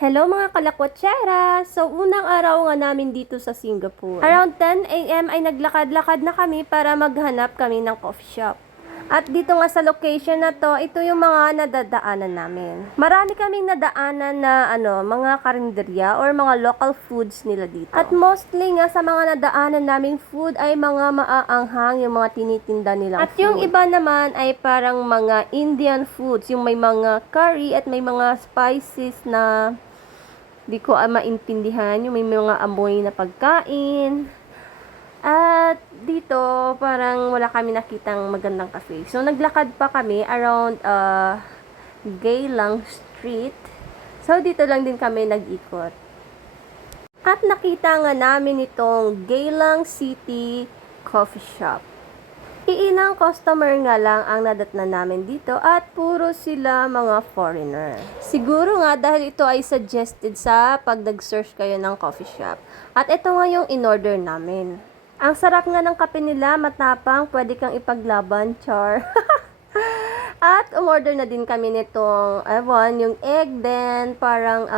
Hello mga kalakwatsera! So, unang araw nga namin dito sa Singapore. Around 10 a.m. ay naglakad-lakad na kami para maghanap kami ng coffee shop. At dito nga sa location na to, ito yung mga nadadaanan namin. Marami kaming nadaanan na mga karinderya or mga local foods nila dito. At mostly nga sa mga nadaanan naming food ay mga maaanghang yung mga tinitinda nilang food. At yung iba naman ay parang mga Indian foods, yung may mga curry at may mga spices na di ko maintindihan, yung may mga amoy na pagkain. At dito, parang wala kami nakitang magandang cafe. So, naglakad pa kami around Geylang Street. So, dito lang din kami nag-ikot. At nakita nga namin itong Geylang City Coffee Shop. Iilang customer nga lang ang nadatnan namin dito at puro sila mga foreigner. Siguro nga dahil ito ay suggested sa pag nag-search kayo ng coffee shop. At ito nga yung in-order namin. Ang sarap nga ng kape nila, matapang, pwede kang ipaglaban, char. At umorder na din kami nitong, yung egg, then parang,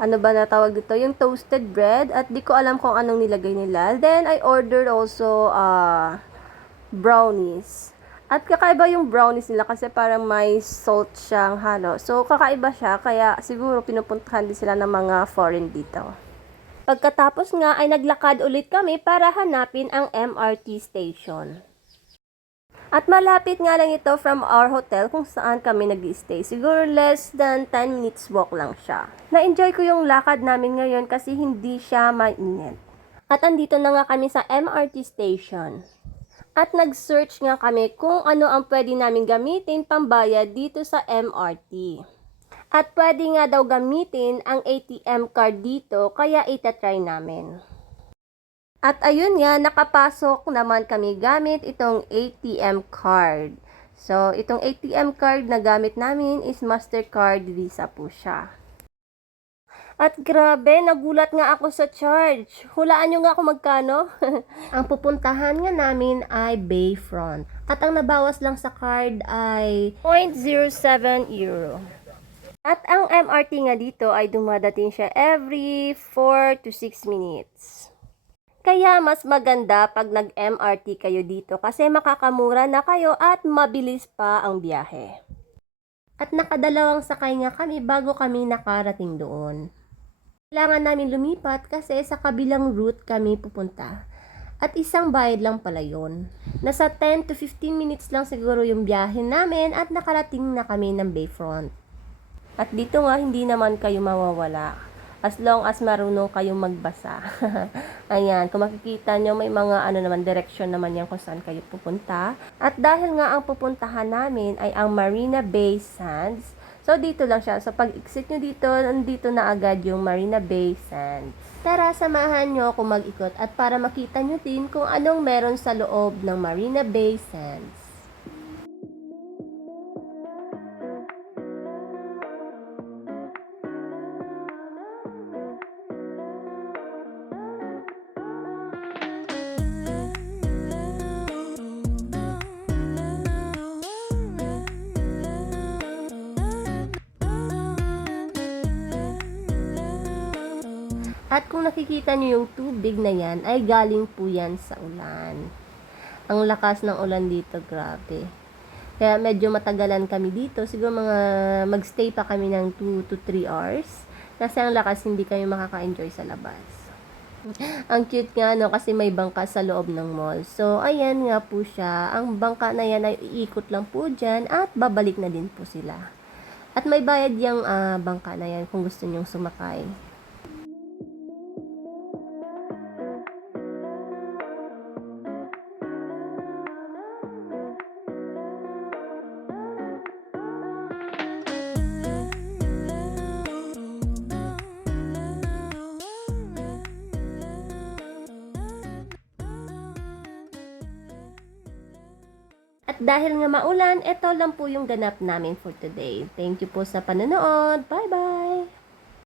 ano ba natawag dito? Yung toasted bread, at di ko alam kung anong nilagay nila. Then, I ordered also, brownies. At kakaiba yung brownies nila kasi parang may salt siyang halo. So, kakaiba siya, kaya siguro pinupuntahan din sila ng mga foreign dito. Pagkatapos nga ay naglakad ulit kami para hanapin ang MRT station. At malapit nga lang ito from our hotel kung saan kami nag-stay. Siguro less than 10 minutes walk lang siya. Na-enjoy ko yung lakad namin ngayon kasi hindi siya mainit. At andito na nga kami sa MRT station. At nag-search nga kami kung ano ang pwede namin gamitin pambayad dito sa MRT. At pwede nga daw gamitin ang ATM card dito, kaya itatry namin. At ayun nga, nakapasok naman kami gamit itong ATM card. So, itong ATM card na gamit namin is Mastercard Visa po siya. At grabe, nagulat nga ako sa charge. Hulaan nyo nga kung magkano. Ang pupuntahan nga namin ay Bayfront. At ang nabawas lang sa card ay 0.07 euro. At ang MRT nga dito ay dumadating siya every 4 to 6 minutes. Kaya mas maganda pag nag-MRT kayo dito kasi makakamura na kayo at mabilis pa ang biyahe. At nakadalawang sakay nga kami bago kami nakarating doon. Kailangan namin lumipat kasi sa kabilang route kami pupunta. At isang bayad lang pala yun. Nasa 10 to 15 minutes lang siguro yung biyahe namin at nakarating na kami ng Bayfront. At dito nga, hindi naman kayo mawawala. As long as marunong kayong magbasa. Ayan, kung makikita nyo, may mga direction naman yan kung saan kayo pupunta. At dahil nga ang pupuntahan namin ay ang Marina Bay Sands. So, dito lang siya. So, pag exit nyo dito, nandito na agad yung Marina Bay Sands. Tara, samahan nyo ako mag-ikot at para makita nyo din kung anong meron sa loob ng Marina Bay Sands. At kung nakikita nyo yung tubig na yan, ay galing po yan sa ulan. Ang lakas ng ulan dito, grabe. Kaya medyo matagalan kami dito. Siguro magstay pa kami ng 2 to 3 hours. Kasi ang lakas, hindi kami makaka-enjoy sa labas. Ang cute nga, kasi may bangka sa loob ng mall. So, ayan nga po siya. Ang bangka na yan ay iikot lang po dyan at babalik na din po sila. At may bayad yung bangka na yan kung gusto nyong sumakay. At dahil nga maulan, ito lang po yung ganap namin for today. Thank you po sa panonood. Bye-bye!